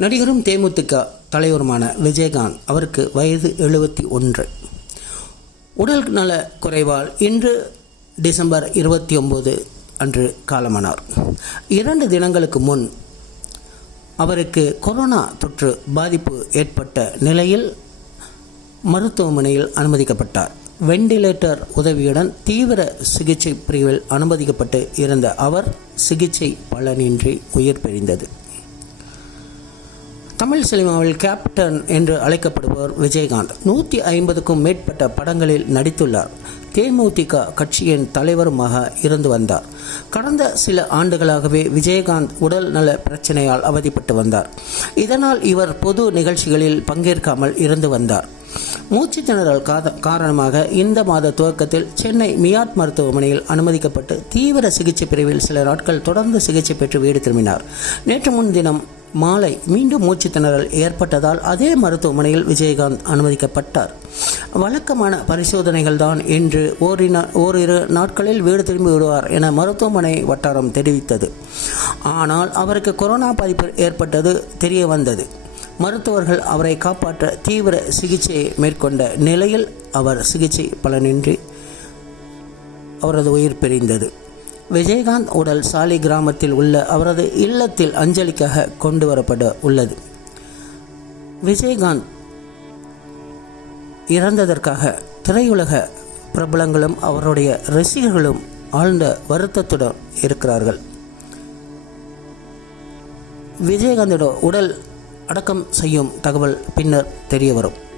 நடிகரும் தேமுதிக தலைவருமான விஜயகாந்த் அவருக்கு வயது எழுபத்தி ஒன்று. உடல் நல குறைவால் இன்று டிசம்பர் இருபத்தி ஒம்பது அன்று காலமானார். இரண்டு தினங்களுக்கு முன் அவருக்கு கொரோனா தொற்று பாதிப்பு ஏற்பட்ட நிலையில் மருத்துவமனையில் அனுமதிக்கப்பட்டார். வெண்டிலேட்டர் உதவியுடன் தீவிர சிகிச்சை பிரிவில் அனுமதிக்கப்பட்டு இருந்த அவர் சிகிச்சை பலனின்றி உயிர் பிரிந்தது. தமிழ் சினிமாவில் கேப்டன் என்று அழைக்கப்படுபவர் விஜயகாந்த். நூற்றி ஐம்பதுக்கும் மேற்பட்ட படங்களில் நடித்துள்ளார். தேமுதிக கட்சியின் தலைவருமாக இருந்து வந்தார். கடந்த சில ஆண்டுகளாகவே விஜயகாந்த் உடல் நல பிரச்சனையால் அவதிப்பட்டு வந்தார். இதனால் இவர் பொது நிகழ்ச்சிகளில் பங்கேற்காமல் இருந்து வந்தார். மூச்சு திணறல் காத- காரணமாக இந்த மாத துவக்கத்தில் சென்னை மியாட் மருத்துவமனையில் அனுமதிக்கப்பட்டு தீவிர சிகிச்சை பிரிவில் சில நாட்கள் தொடர்ந்து சிகிச்சை பெற்று வீடு திரும்பினார். நேற்று முன்தினம் மாலை மீண்டும் மூச்சு திணறல் ஏற்பட்டதால் அதே மருத்துவமனையில் விஜயகாந்த் அனுமதிக்கப்பட்டார். வழக்கமான பரிசோதனைகள் தான் என்று ஓரின ஓரிரு நாட்களில் வீடு திரும்பி விடுவார் என மருத்துவமனை வட்டாரம் தெரிவித்தது. ஆனால் அவருக்கு கொரோனா பாதிப்பு ஏற்பட்டது தெரிய வந்தது. மருத்துவர்கள் அவரை காப்பாற்ற தீவிர சிகிச்சையை மேற்கொண்ட நிலையில் அவர் சிகிச்சை பலனின்றி அவரது உயிர் பிரிந்தது. விஜயகாந்த் உடல் சாலி கிராமத்தில் உள்ள அவரது இல்லத்தில் அஞ்சலிக்காக கொண்டு வரப்பட உள்ளது. விஜயகாந்த் இறந்ததற்காக திரையுலக பிரபலங்களும் அவருடைய ரசிகர்களும் ஆழ்ந்த வருத்தத்துடன் இருக்கிறார்கள். விஜயகாந்தோட உடல் அடக்கம் செய்யும் தகவல் பின்னர் தெரிய வரும்